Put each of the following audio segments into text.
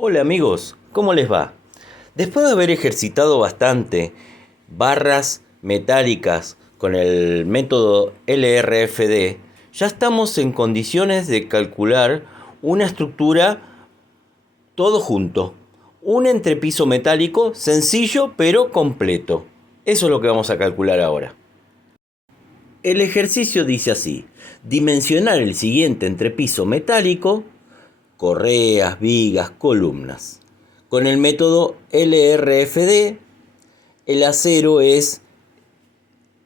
Hola amigos, ¿cómo les va? Después de haber ejercitado bastante barras metálicas con el método LRFD, ya estamos en condiciones de calcular una estructura todo junto. Un entrepiso metálico sencillo pero completo. Eso es lo que vamos a calcular ahora. El ejercicio dice así: dimensionar el siguiente entrepiso metálico, correas, vigas, columnas. Con el método LRFD, el acero es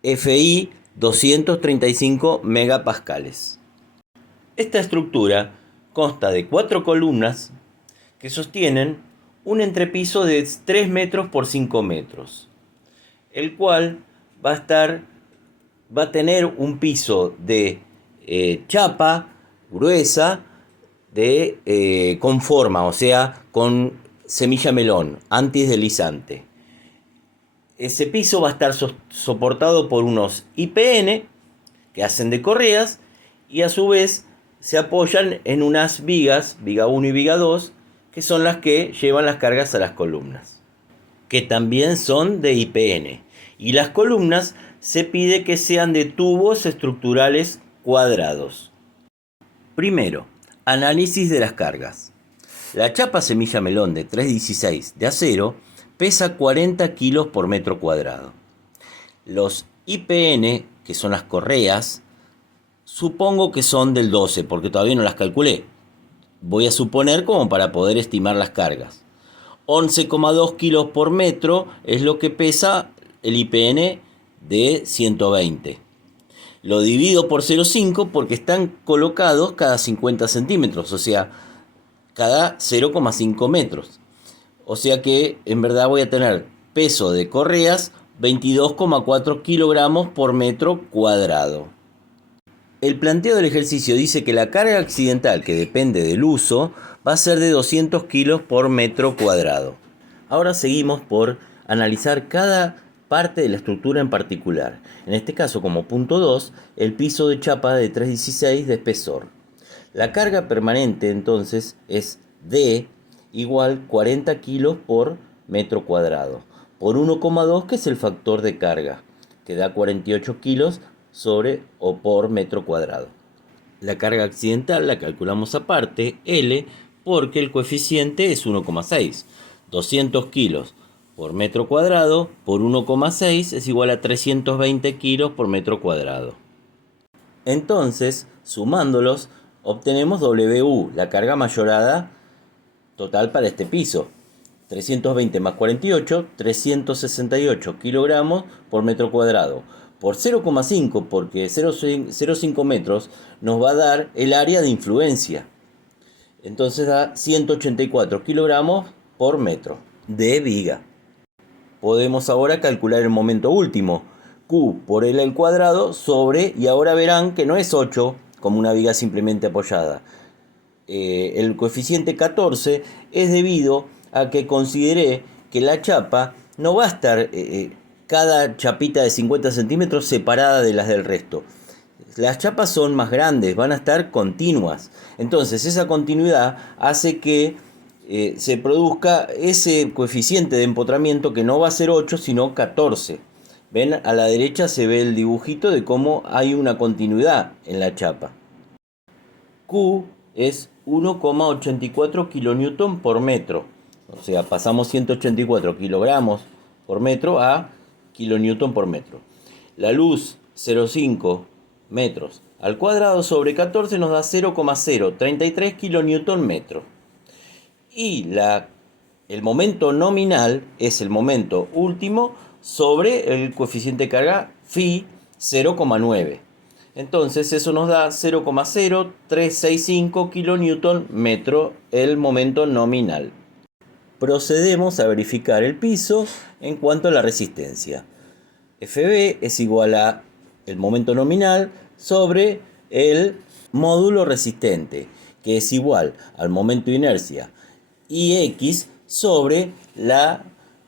Fi 235 megapascales. Esta estructura consta de 4 columnas que sostienen un entrepiso de 3 metros por 5 metros, el cual va a tener un piso de chapa gruesa con forma, o sea, con semilla melón, antideslizante. Ese piso va a estar soportado por unos IPN que hacen de correas y a su vez se apoyan en unas vigas, viga 1 y viga 2, que son las que llevan las cargas a las columnas, que también son de IPN. Y las columnas se pide que sean de tubos estructurales cuadrados. Primero, análisis de las cargas. La chapa semilla melón de 316 de acero pesa 40 kilos por metro cuadrado. Los IPN, que son las correas, supongo que son del 12, porque todavía no las calculé. Voy a suponer como para poder estimar las cargas. 11,2 kilos por metro es lo que pesa el IPN de 120. Lo divido por 0,5 porque están colocados cada 50 centímetros, o sea, cada 0,5 metros. O sea que en verdad voy a tener peso de correas 22,4 kilogramos por metro cuadrado. El planteo del ejercicio dice que la carga accidental, que depende del uso, va a ser de 200 kilos por metro cuadrado. Ahora seguimos por analizar cada parte de la estructura en particular. En este caso, como punto 2, el piso de chapa de 316 de espesor. La carga permanente entonces es D igual 40 kilos por metro cuadrado, por 1,2 que es el factor de carga, que da 48 kilos sobre o por metro cuadrado. La carga accidental la calculamos aparte, L, porque el coeficiente es 1,6. 200 kilos por metro cuadrado por 1,6 es igual a 320 kilos por metro cuadrado. Entonces, sumándolos, obtenemos WU, la carga mayorada total para este piso. 320 más 48, 368 kilogramos por metro cuadrado. Por 0,5, porque 0,5 metros nos va a dar el área de influencia. Entonces da 184 kilogramos por metro de viga. Podemos ahora calcular el momento último. Q por L al cuadrado sobre, y ahora verán que no es 8 como una viga simplemente apoyada. El coeficiente 14 es debido a que consideré que la chapa no va a estar cada chapita de 50 centímetros separada de las del resto. Las chapas son más grandes, van a estar continuas. Entonces esa continuidad hace que se produzca ese coeficiente de empotramiento que no va a ser 8 sino 14. Ven, a la derecha se ve el dibujito de cómo hay una continuidad en la chapa. Q es 1,84 kilonewton por metro. O sea, pasamos 184 kilogramos por metro a kilonewton por metro. La luz 0,5 metros al cuadrado sobre 14 nos da 0,033 kilonewton metro. Y el momento nominal es el momento último sobre el coeficiente de carga phi 0,9. Entonces eso nos da 0,0365 kilonewton metro el momento nominal. Procedemos a verificar el piso en cuanto a la resistencia. FB es igual a el momento nominal sobre el módulo resistente, que es igual al momento de inercia IX sobre la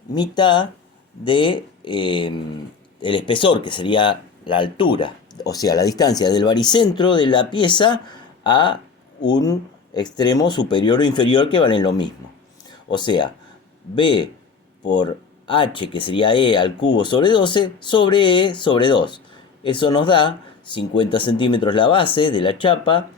mitad de el espesor, que sería la altura, o sea, la distancia del baricentro de la pieza a un extremo superior o inferior, que valen lo mismo. O sea, B por H, que sería E al cubo sobre 12, sobre E sobre 2. Eso nos da 50 centímetros la base de la chapa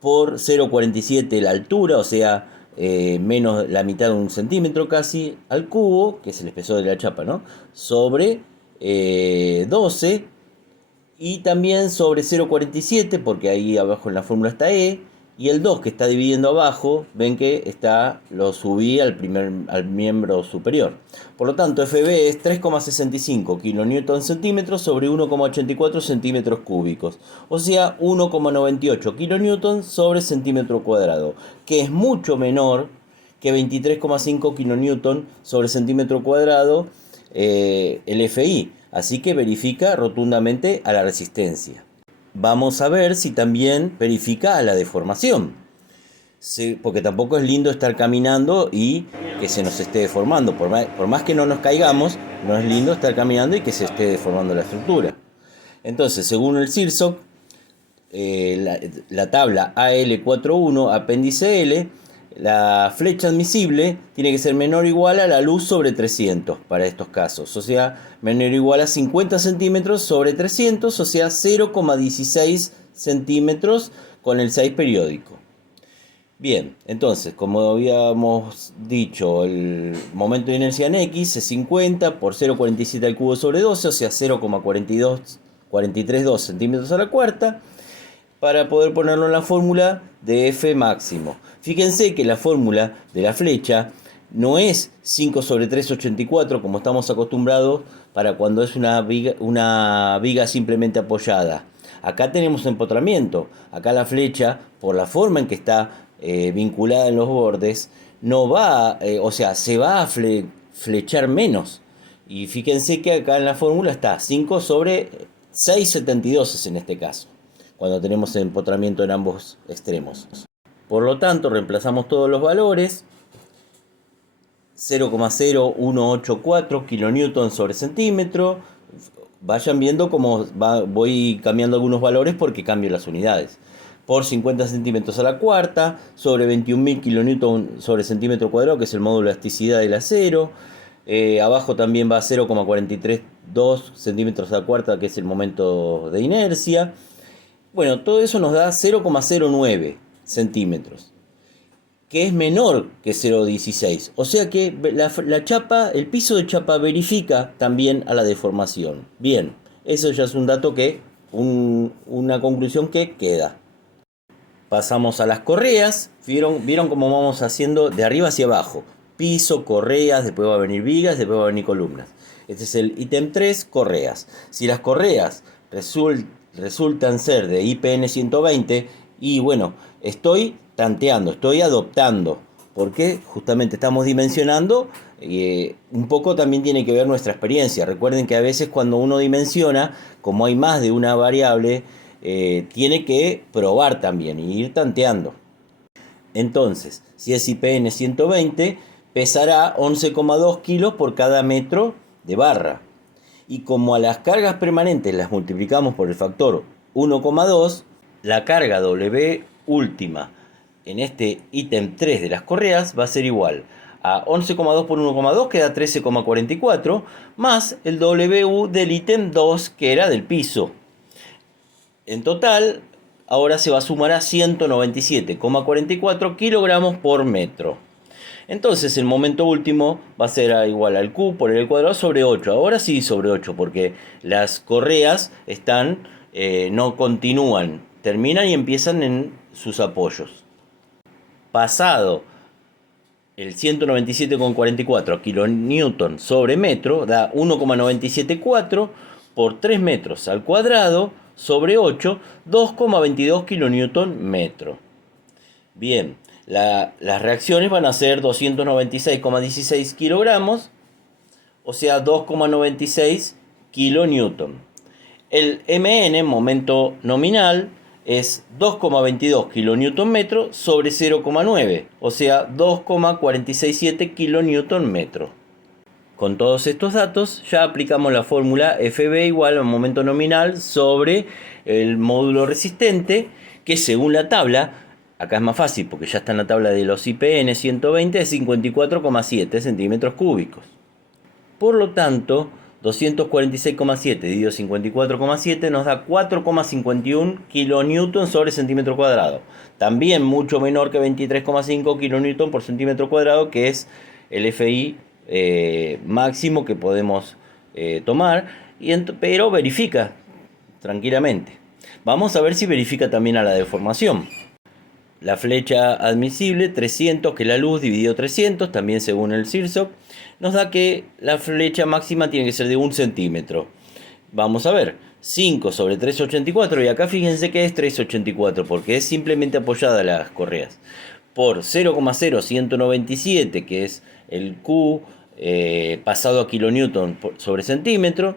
por 0,47 la altura, o sea, menos la mitad de un centímetro casi al cubo, que es el espesor de la chapa, ¿no? Sobre 12 y también sobre 0,47, porque ahí abajo en la fórmula está E, y el 2 que está dividiendo abajo, ven que lo subí al miembro superior. Por lo tanto, FB es 3,65 kN centímetros sobre 1,84 centímetros cúbicos. O sea, 1,98 kN sobre centímetro cuadrado, que es mucho menor que 23,5 kN sobre centímetro cuadrado el FI. Así que verifica rotundamente a la resistencia. Vamos a ver si también verifica a la deformación. Sí, porque tampoco es lindo estar caminando y que se nos esté deformando. Por más que no nos caigamos, no es lindo estar caminando y que se esté deformando la estructura. Entonces, según el CIRSOC, la tabla AL41, apéndice L, la flecha admisible tiene que ser menor o igual a la luz sobre 300 para estos casos. O sea, menor o igual a 50 centímetros sobre 300, o sea, 0,16 centímetros con el 6 periódico. Bien, entonces, como habíamos dicho, el momento de inercia en X es 50 por 0,47 al cubo sobre 12, o sea, 0,432 centímetros a la cuarta, para poder ponerlo en la fórmula de F máximo. Fíjense que la fórmula de la flecha no es 5 sobre 3,84 como estamos acostumbrados para cuando es una viga simplemente apoyada. Acá tenemos empotramiento. Acá la flecha, por la forma en que está vinculada en los bordes, no va, o sea, se va a flechar menos. Y fíjense que acá en la fórmula está 5 sobre 6,72 es en este caso, cuando tenemos empotramiento en ambos extremos. Por lo tanto, reemplazamos todos los valores. 0,0184 kN sobre centímetro. Vayan viendo cómo voy cambiando algunos valores porque cambio las unidades. Por 50 centímetros a la cuarta, sobre 21.000 kN sobre centímetro cuadrado, que es el módulo de elasticidad del acero. Abajo también va 0,432 centímetros a la cuarta, que es el momento de inercia. Bueno, todo eso nos da 0,09 centímetros, que es menor que 0,16. O sea que la chapa, el piso de chapa verifica también a la deformación. Bien, eso ya es un dato una conclusión que queda. Pasamos a las correas. ¿Vieron cómo vamos haciendo de arriba hacia abajo? Piso, correas, después va a venir vigas, después va a venir columnas. Este es el ítem 3, correas. Si las correas resultan ser de IPN 120, y bueno, estoy tanteando, estoy adoptando, porque justamente estamos dimensionando, un poco también tiene que ver nuestra experiencia. Recuerden que a veces cuando uno dimensiona, como hay más de una variable, tiene que probar también y ir tanteando. Entonces, si es IPN 120, pesará 11,2 kilos por cada metro de barra. Y como a las cargas permanentes las multiplicamos por el factor 1,2, la carga W última en este ítem 3 de las correas va a ser igual a 11,2 por 1,2, queda 13,44, más el WU del ítem 2, que era del piso. En total, ahora se va a sumar a 197,44 kilogramos por metro. Entonces el momento último va a ser igual al Q por el cuadrado sobre 8. Ahora sí sobre 8, porque las correas no continúan, terminan y empiezan en sus apoyos. Pasado el 197,44 kilonewton sobre metro, da 1,974 por 3 metros al cuadrado sobre 8, 2,22 kilonewton metro. Bien, las reacciones van a ser 296,16 kilogramos, o sea 2,96 kilonewton. El MN, momento nominal, es 2,22 kilonewton metro sobre 0,9, o sea 2,467 kilonewton metro. Con todos estos datos ya aplicamos la fórmula FB igual al momento nominal sobre el módulo resistente, que según la tabla acá es más fácil porque ya está en la tabla de los IPN 120, es 54,7 centímetros cúbicos. Por lo tanto, 246,7 dividido 54,7 nos da 4,51 kilonewton sobre centímetro cuadrado. También mucho menor que 23,5 kilonewton por centímetro cuadrado, que es el FI máximo que podemos tomar, pero verifica tranquilamente. Vamos a ver si verifica también a la deformación. La flecha admisible, 300, que es la luz, dividido 300, también según el CIRSOC, nos da que la flecha máxima tiene que ser de 1 centímetro. Vamos a ver, 5 sobre 3,84, y acá fíjense que es 3,84, porque es simplemente apoyada las correas, por 0,0197, que es el Q pasado a kilonewton sobre centímetro,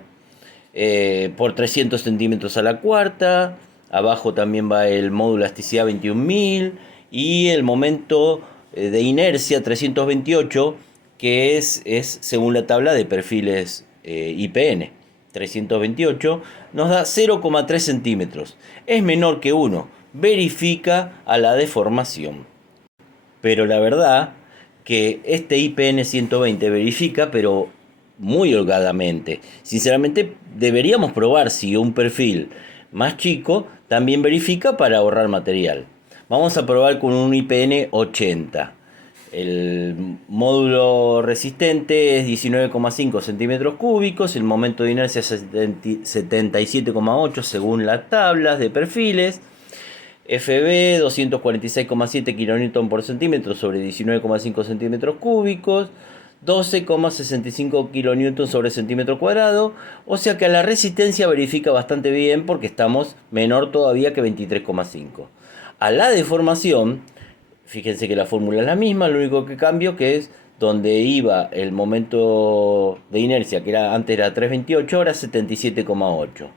por 300 centímetros a la cuarta. Abajo también va el módulo de elasticidad 21.000 y el momento de inercia 328, que es según la tabla de perfiles IPN. 328 nos da 0,3 centímetros. Es menor que 1. Verifica a la deformación. Pero la verdad que este IPN 120 verifica, pero muy holgadamente. Sinceramente, deberíamos probar si un perfil más chico también verifica para ahorrar material. Vamos a probar con un IPN 80. El módulo resistente es 19,5 centímetros cúbicos, el momento de inercia es 77,8 según las tablas de perfiles. FB 246,7 kN por centímetro sobre 19,5 centímetros cúbicos, 12,65 kN sobre centímetro cuadrado, o sea que a la resistencia verifica bastante bien porque estamos menor todavía que 23,5. A la deformación, fíjense que la fórmula es la misma, lo único que cambio que es donde iba el momento de inercia, que antes era 3,28, ahora 77,8.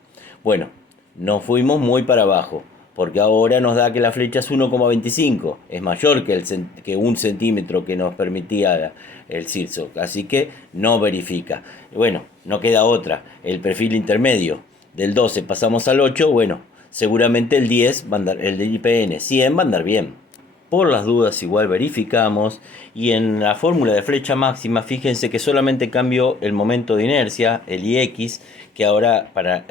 Bueno, nos fuimos muy para abajo, porque ahora nos da que la flecha es 1,25, es mayor que 1 centímetro que nos permitía el CIRSOC, así que no verifica. Bueno, no queda otra, el perfil intermedio, del 12 pasamos al 8, bueno, seguramente el 10, el de IPN 100 va a andar bien. Por las dudas igual verificamos, y en la fórmula de flecha máxima fíjense que solamente cambio el momento de inercia, el IX, que ahora para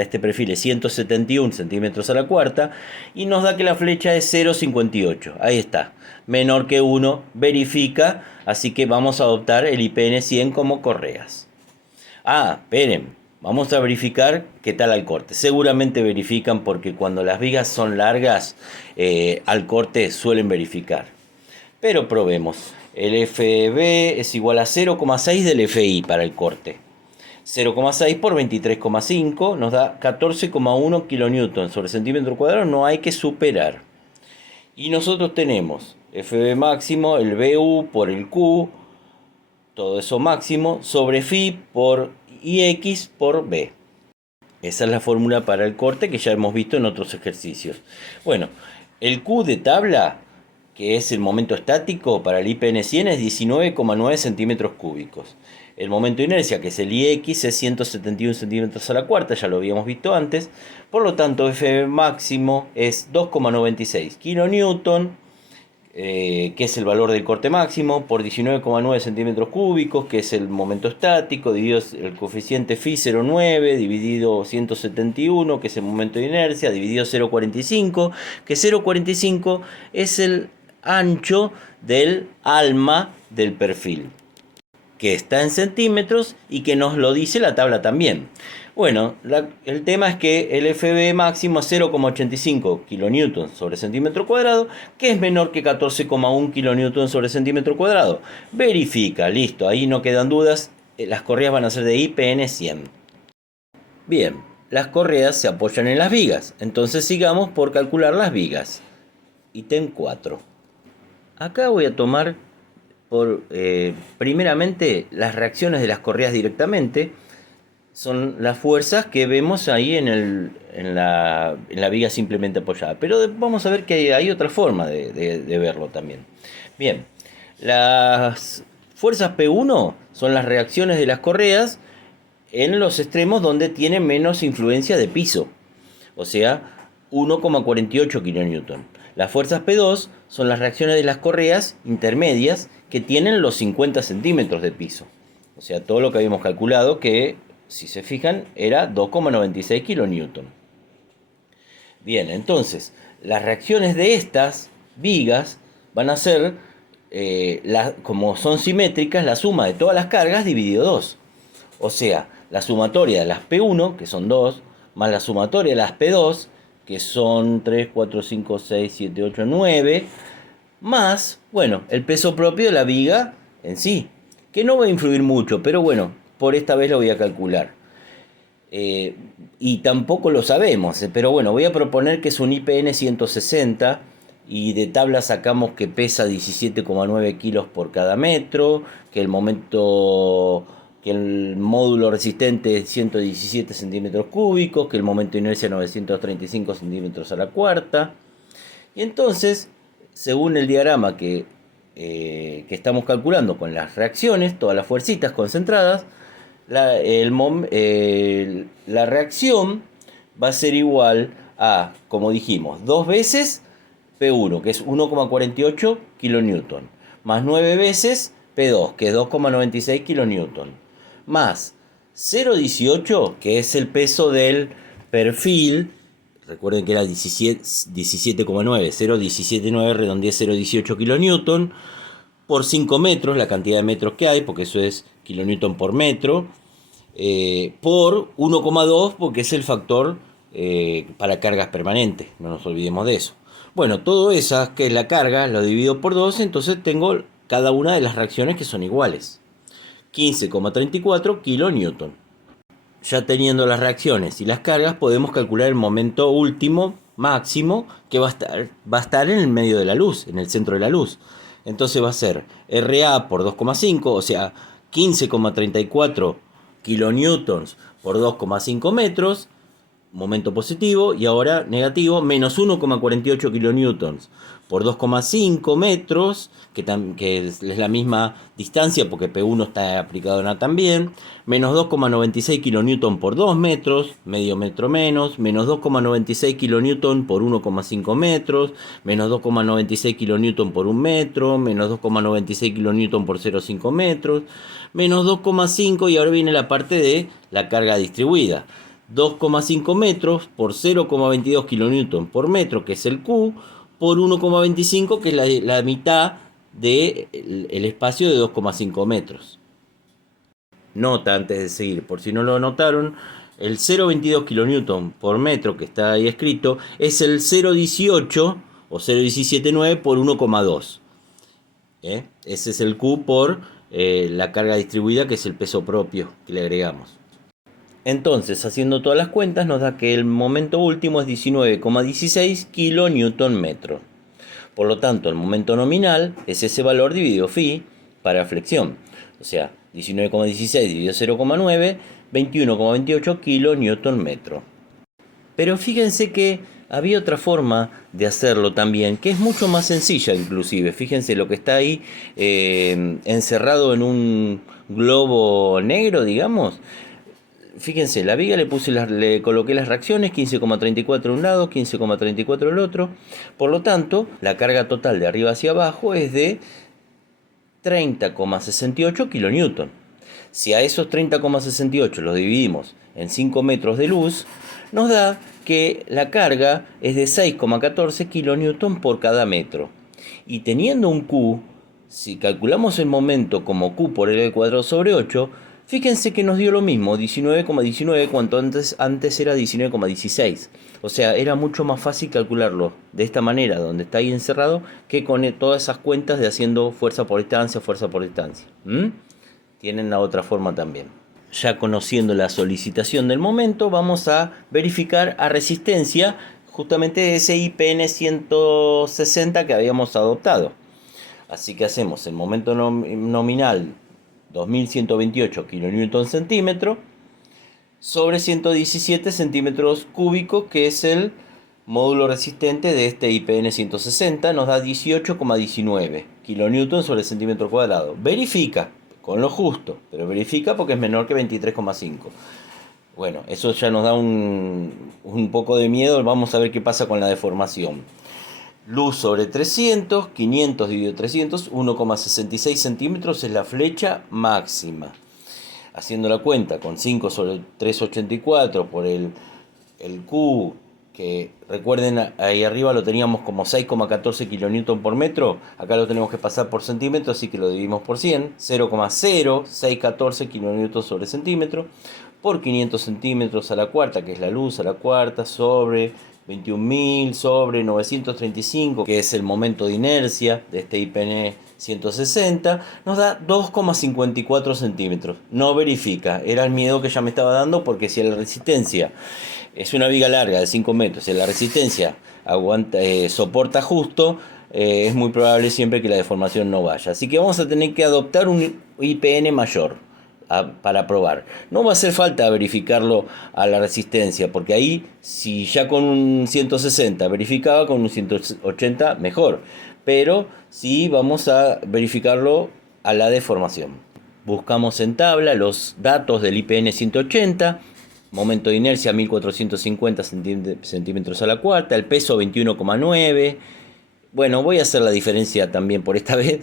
este perfil es 171 centímetros a la cuarta, y nos da que la flecha es 0,58, ahí está, menor que 1, verifica, así que vamos a adoptar el IPN 100 como correas. Esperen, vamos a verificar qué tal al corte. Seguramente verifican porque cuando las vigas son largas, al corte suelen verificar. Pero probemos. El FB es igual a 0,6 del FI para el corte. 0,6 por 23,5 nos da 14,1 kN sobre centímetro cuadrado. No hay que superar. Y nosotros tenemos FB máximo, el BU por el Q, todo eso máximo, sobre Φ por IX por B. Esa es la fórmula para el corte que ya hemos visto en otros ejercicios. Bueno, el Q de tabla, que es el momento estático para el IPN 100, es 19,9 centímetros cúbicos. El momento de inercia, que es el IX, es 171 centímetros a la cuarta, ya lo habíamos visto antes. Por lo tanto, F máximo es 2,96 kilonewton, que es el valor del corte máximo, por 19,9 centímetros cúbicos, que es el momento estático, dividido el coeficiente Φ 0,9, dividido 171, que es el momento de inercia, dividido 0,45, que 0,45 es el ancho del alma del perfil, que está en centímetros y que nos lo dice la tabla también. Bueno, el tema es que el FB máximo es 0,85 kN sobre centímetro cuadrado, que es menor que 14,1 kN sobre centímetro cuadrado. Verifica, listo, ahí no quedan dudas, las correas van a ser de IPN 100. Bien, las correas se apoyan en las vigas, entonces sigamos por calcular las vigas. Ítem 4. Acá voy a tomar primeramente las reacciones de las correas directamente. Son las fuerzas que vemos ahí en la viga simplemente apoyada. Pero vamos a ver que hay otra forma de verlo también. Bien, las fuerzas P1 son las reacciones de las correas en los extremos donde tienen menos influencia de piso. O sea, 1,48 kN. Las fuerzas P2 son las reacciones de las correas intermedias que tienen los 50 centímetros de piso. O sea, todo lo que habíamos calculado que, si se fijan, era 2,96 kilonewton. Bien, entonces, las reacciones de estas vigas van a ser, como son simétricas, la suma de todas las cargas dividido 2. O sea, la sumatoria de las P1, que son 2, más la sumatoria de las P2, que son 3, 4, 5, 6, 7, 8, 9, más, bueno, el peso propio de la viga en sí, que no va a influir mucho, pero bueno, por esta vez lo voy a calcular. Y tampoco lo sabemos, pero bueno, voy a proponer que es un IPN 160 y de tabla sacamos que pesa 17,9 kilos por cada metro, que el módulo resistente es 117 centímetros cúbicos, que el momento de inercia 935 centímetros a la cuarta. Y entonces, según el diagrama que estamos calculando con las reacciones, todas las fuercitas concentradas, la reacción va a ser igual a, como dijimos, 2 veces P1, que es 1,48 kilonewton, más 9 veces P2, que es 2,96 kilonewton, más 0,18, que es el peso del perfil. Recuerden que era 17,9, 0,179, redondeé 0,18 kilonewton, por 5 metros, la cantidad de metros que hay, porque eso es kilonewton por metro, por 1,2, porque es el factor para cargas permanentes, no nos olvidemos de eso. Bueno, todo eso, que es la carga, lo divido por 2, entonces tengo cada una de las reacciones que son iguales. 15,34 kilonewton. Ya teniendo las reacciones y las cargas, podemos calcular el momento último máximo que va a estar en el medio de la luz, en el centro de la luz. Entonces va a ser RA por 2,5, o sea, 15,34 kilonewtons por 2,5 metros, momento positivo, y ahora negativo, menos 1,48 kilonewtons por 2,5 metros, que es la misma distancia porque P1 está aplicado en A también, menos 2,96 kilonewton por 2 metros, medio metro menos 2,96 kilonewton por 1,5 metros, menos 2,96 kilonewton por 1 metro, menos 2,96 kilonewton por 0,5 metros, menos 2,5, y ahora viene la parte de la carga distribuida. 2,5 metros por 0,22 kilonewton por metro, que es el Q, por 1,25, que es la mitad del espacio de 2,5 metros. Nota antes de seguir, por si no lo notaron, el 0,22 kilonewton por metro que está ahí escrito es el 0,18 o 0,179 por 1,2. Ese es el Q por la carga distribuida, que es el peso propio que le agregamos. Entonces, haciendo todas las cuentas, nos da que el momento último es 19,16 kilonewton metro. Por lo tanto, el momento nominal es ese valor dividido phi para flexión. O sea, 19,16 dividido 0,9, 21,28 kilonewton metro. Pero fíjense que había otra forma de hacerlo también, que es mucho más sencilla inclusive. Fíjense lo que está ahí encerrado en un globo negro, digamos. Fíjense, la viga le coloqué las reacciones, 15,34 a un lado, 15,34 al otro. Por lo tanto, la carga total de arriba hacia abajo es de 30,68 kilonewton. Si a esos 30,68 los dividimos en 5 metros de luz, nos da que la carga es de 6,14 kilonewton por cada metro. Y teniendo un Q, si calculamos el momento como Q por L al cuadrado sobre 8, fíjense que nos dio lo mismo, 19,19, cuanto antes era 19,16. O sea, era mucho más fácil calcularlo de esta manera, donde está ahí encerrado, que con todas esas cuentas de haciendo fuerza por distancia, fuerza por distancia. Tienen la otra forma también. Ya conociendo la solicitación del momento, vamos a verificar a resistencia justamente ese IPN 160 que habíamos adoptado. Así que hacemos el momento nominal 2128 kilonewton centímetro sobre 117 centímetros cúbicos, que es el módulo resistente de este IPN 160, nos da 18,19 kilonewton sobre centímetro cuadrado. Verifica con lo justo, pero verifica porque es menor que 23,5. Bueno, eso ya nos da un poco de miedo. Vamos a ver qué pasa con la deformación. Luz sobre 300, 500 dividido 300, 1,66 centímetros es la flecha máxima. Haciendo la cuenta con 5 sobre 3,84 por el Q, que recuerden ahí arriba lo teníamos como 6,14 kilonewton por metro, acá lo tenemos que pasar por centímetro, así que lo dividimos por 100, 0,0614 kilonewton sobre centímetro, por 500 centímetros a la cuarta, que es la luz a la cuarta, sobre 21.000 sobre 935, que es el momento de inercia de este IPN 160, nos da 2,54 centímetros. No verifica, era el miedo que ya me estaba dando, porque si la resistencia es una viga larga de 5 metros, si la resistencia aguanta, soporta justo, es muy probable siempre que la deformación no vaya. Así que vamos a tener que adoptar un IPN mayor para probar. No va a hacer falta verificarlo a la resistencia, porque ahí, si ya con un 160 verificaba, con un 180 mejor. Pero sí vamos a verificarlo a la deformación. Buscamos en tabla los datos del IPN 180. Momento de inercia 1450 centímetros a la cuarta. El peso 21,9. Bueno, voy a hacer la diferencia también por esta vez,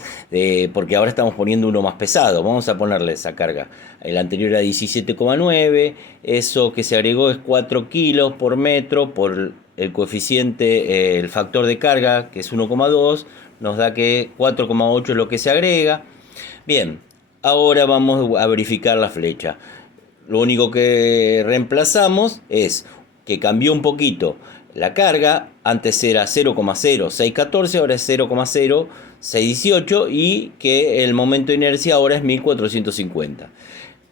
porque ahora estamos poniendo uno más pesado. Vamos a ponerle esa carga. El anterior era 17,9. Eso que se agregó es 4 kilos por metro por el coeficiente, el factor de carga, que es 1,2. Nos da que 4,8 es lo que se agrega. Bien, ahora vamos a verificar la flecha. Lo único que reemplazamos es que cambió un poquito la carga. Antes era 0,0614, ahora es 0,0618, y que el momento de inercia ahora es 1450.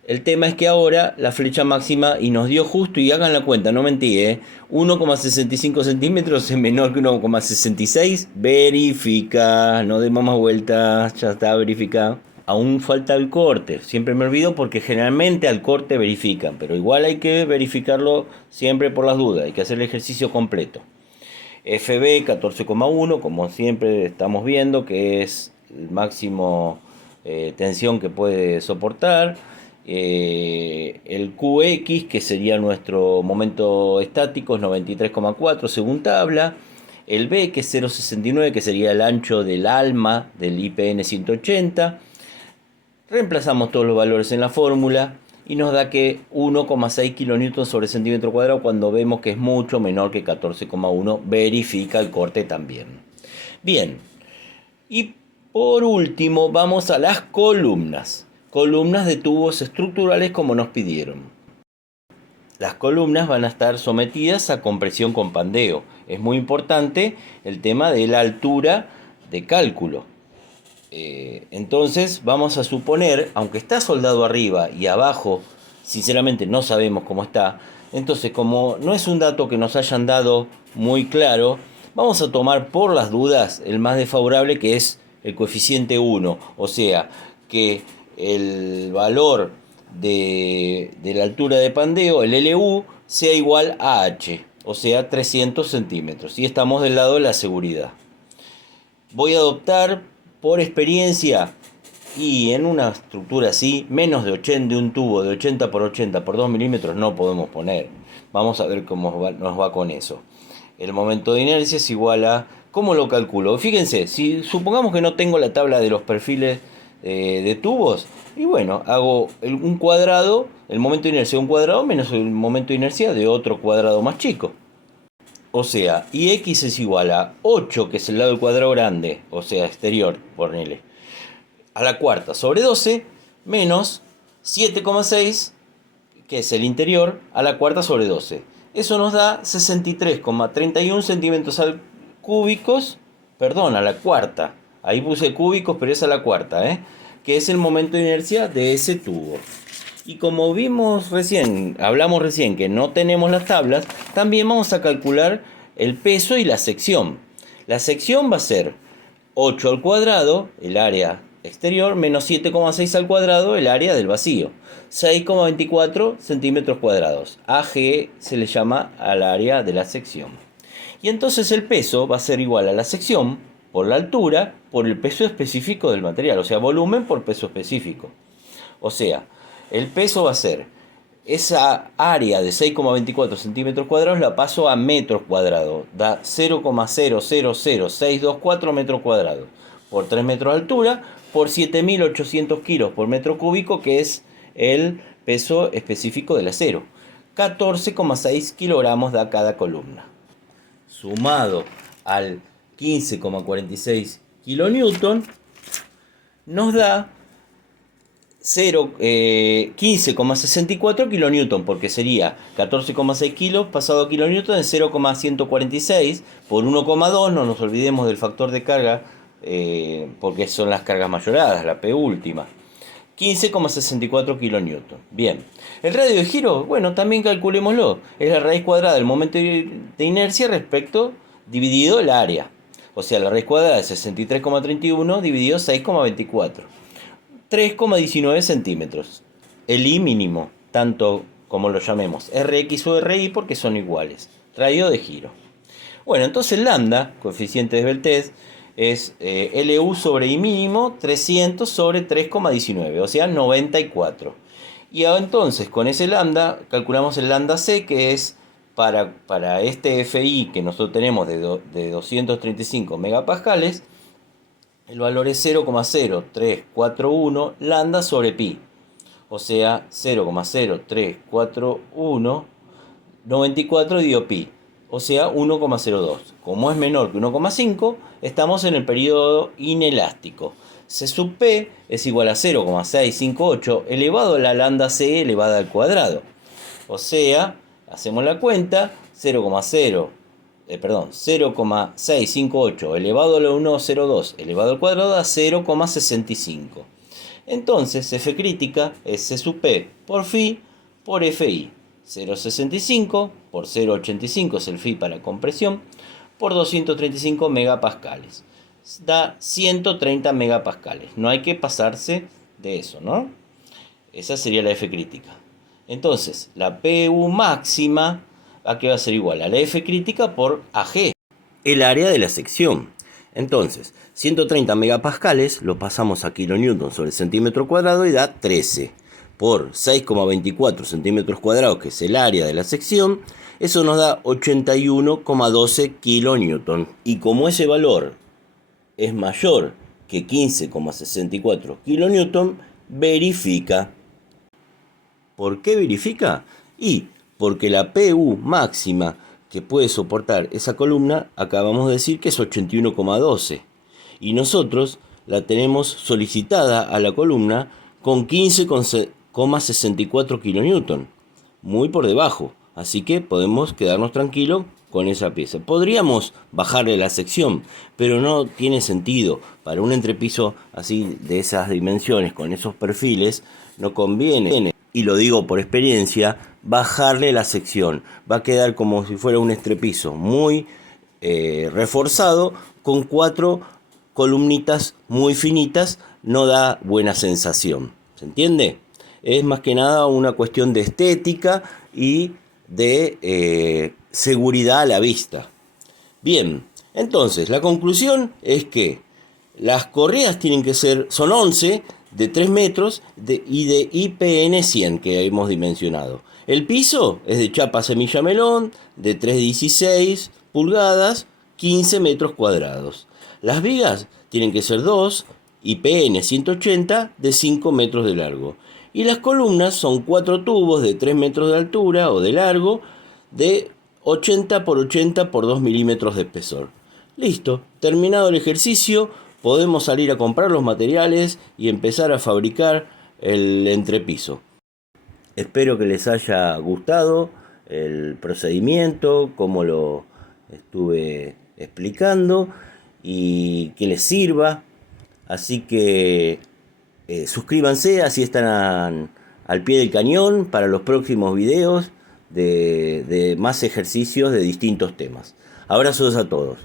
El tema es que ahora la flecha máxima, y nos dio justo, y hagan la cuenta, no mentí, 1,65 centímetros es menor que 1,66. Verifica, no demos más vueltas, ya está verificado. Aún falta el corte, siempre me olvido porque generalmente al corte verifican, pero igual hay que verificarlo siempre por las dudas, hay que hacer el ejercicio completo. FB 14,1, como siempre estamos viendo, que es el máximo tensión que puede soportar. El QX, que sería nuestro momento estático, es 93,4 según tabla. El B, que es 0,69, que sería el ancho del alma del IPN 180. Reemplazamos todos los valores en la fórmula y nos da que 1,6 kN sobre centímetro cuadrado, cuando vemos que es mucho menor que 14,1. Verifica el corte también. Bien, y por último vamos a las columnas. Columnas de tubos estructurales como nos pidieron. Las columnas van a estar sometidas a compresión con pandeo. Es muy importante el tema de la altura de cálculo. Entonces vamos a suponer, aunque está soldado arriba y abajo, sinceramente no sabemos cómo está. Entonces, como no es un dato que nos hayan dado muy claro, vamos a tomar por las dudas el más desfavorable, que es el coeficiente 1. O sea, que el valor de la altura de pandeo, el LU, sea igual a H, o sea 300 centímetros. Y estamos del lado de la seguridad. Voy a adoptar por experiencia, y en una estructura así, menos de 80, de un tubo de 80 por 80 por 2 milímetros no podemos poner. Vamos a ver cómo nos va con eso. El momento de inercia es igual a... ¿Cómo lo calculo? Fíjense, si supongamos que no tengo la tabla de los perfiles de tubos, y bueno, hago un cuadrado, el momento de inercia de un cuadrado menos el momento de inercia de otro cuadrado más chico. O sea, Ix es igual a 8, que es el lado del cuadrado grande, o sea, exterior, ponele, a la cuarta sobre 12, menos 7,6, que es el interior, a la cuarta sobre 12. Eso nos da 63,31 centímetros cúbicos, perdón, a la cuarta. Ahí puse cúbicos, pero es a la cuarta, que es el momento de inercia de ese tubo. Y como vimos recién, hablamos recién que no tenemos las tablas, también vamos a calcular el peso y la sección. La sección va a ser 8 al cuadrado, el área exterior, menos 7,6 al cuadrado, el área del vacío. 6,24 centímetros cuadrados. AG se le llama al área de la sección. Y entonces el peso va a ser igual a la sección por la altura, por el peso específico del material. O sea, volumen por peso específico. O sea, el peso va a ser esa área de 6,24 centímetros cuadrados la paso a metros cuadrados. Da 0,000624 metros cuadrados. Por 3 metros de altura, por 7.800 kilos por metro cúbico, que es el peso específico del acero. 14,6 kilogramos da cada columna. Sumado al 15,46 kilonewton, nos da 15,64 kilonewton, porque sería 14,6 kilos pasado a kilonewton en 0,146 por 1,2. No nos olvidemos del factor de carga, porque son las cargas mayoradas, la P última. 15,64 kilonewton. Bien. El radio de giro, bueno, también calculémoslo. Es la raíz cuadrada del momento de inercia respecto dividido el área. O sea, la raíz cuadrada es 63,31 dividido 6,24. 3,19 centímetros. El I mínimo, tanto como lo llamemos Rx o Ri, porque son iguales. Radio de giro. Bueno, entonces lambda, coeficiente de Beltès, es LU sobre I mínimo 300 sobre 3,19, o sea 94. Y entonces con ese lambda calculamos el lambda C, que es para este FI que nosotros tenemos de 235 megapascales, el valor es 0,0341 lambda sobre pi, o sea 0,034194 dividido pi, o sea 1,02. Como es menor que 1,5, estamos en el periodo inelástico. C sub P es igual a 0,658 elevado a la lambda C elevada al cuadrado. O sea, hacemos la cuenta, 0,658 elevado a la 1,02 elevado al cuadrado da 0,65. Entonces, F crítica es C sub P por Phi por FI. 0,65 por 0,85 es el Phi para compresión, por 235 megapascales. Da 130 megapascales. No hay que pasarse de eso, ¿no? Esa sería la F crítica. Entonces, la PU máxima, ¿a qué va a ser igual? A la F crítica por AG, el área de la sección. Entonces, 130 megapascales lo pasamos a kilonewton sobre centímetro cuadrado y da 13. Por 6,24 centímetros cuadrados, que es el área de la sección, eso nos da 81,12 kilonewton. Y como ese valor es mayor que 15,64 kilonewton, verifica. ¿Por qué verifica? Y porque la PU máxima que puede soportar esa columna, acabamos de decir que es 81,12. Y nosotros la tenemos solicitada a la columna con 15,64 kilonewton. Muy por debajo. Así que podemos quedarnos tranquilos con esa pieza. Podríamos bajarle la sección, pero no tiene sentido. Para un entrepiso así de esas dimensiones, con esos perfiles, no conviene. Y lo digo por experiencia, bajarle la sección. Va a quedar como si fuera un entrepiso muy reforzado, con 4 columnitas muy finitas, no da buena sensación. ¿Se entiende? Es más que nada una cuestión de estética y de seguridad a la vista. Bien, entonces la conclusión es que las correas tienen que ser, son 11 de 3 metros y de IPN 100 que hemos dimensionado. El piso es de chapa semilla melón de 3,16 pulgadas, 15 metros cuadrados. Las vigas tienen que ser 2, IPN 180 de 5 metros de largo. Y las columnas son 4 tubos de 3 metros de altura o de largo, de 80 por 80 por 2 milímetros de espesor. Listo, terminado el ejercicio, podemos salir a comprar los materiales y empezar a fabricar el entrepiso. Espero que les haya gustado el procedimiento, cómo lo estuve explicando, y que les sirva. Así que suscríbanse, así están al pie del cañón para los próximos videos de más ejercicios de distintos temas. Abrazos a todos.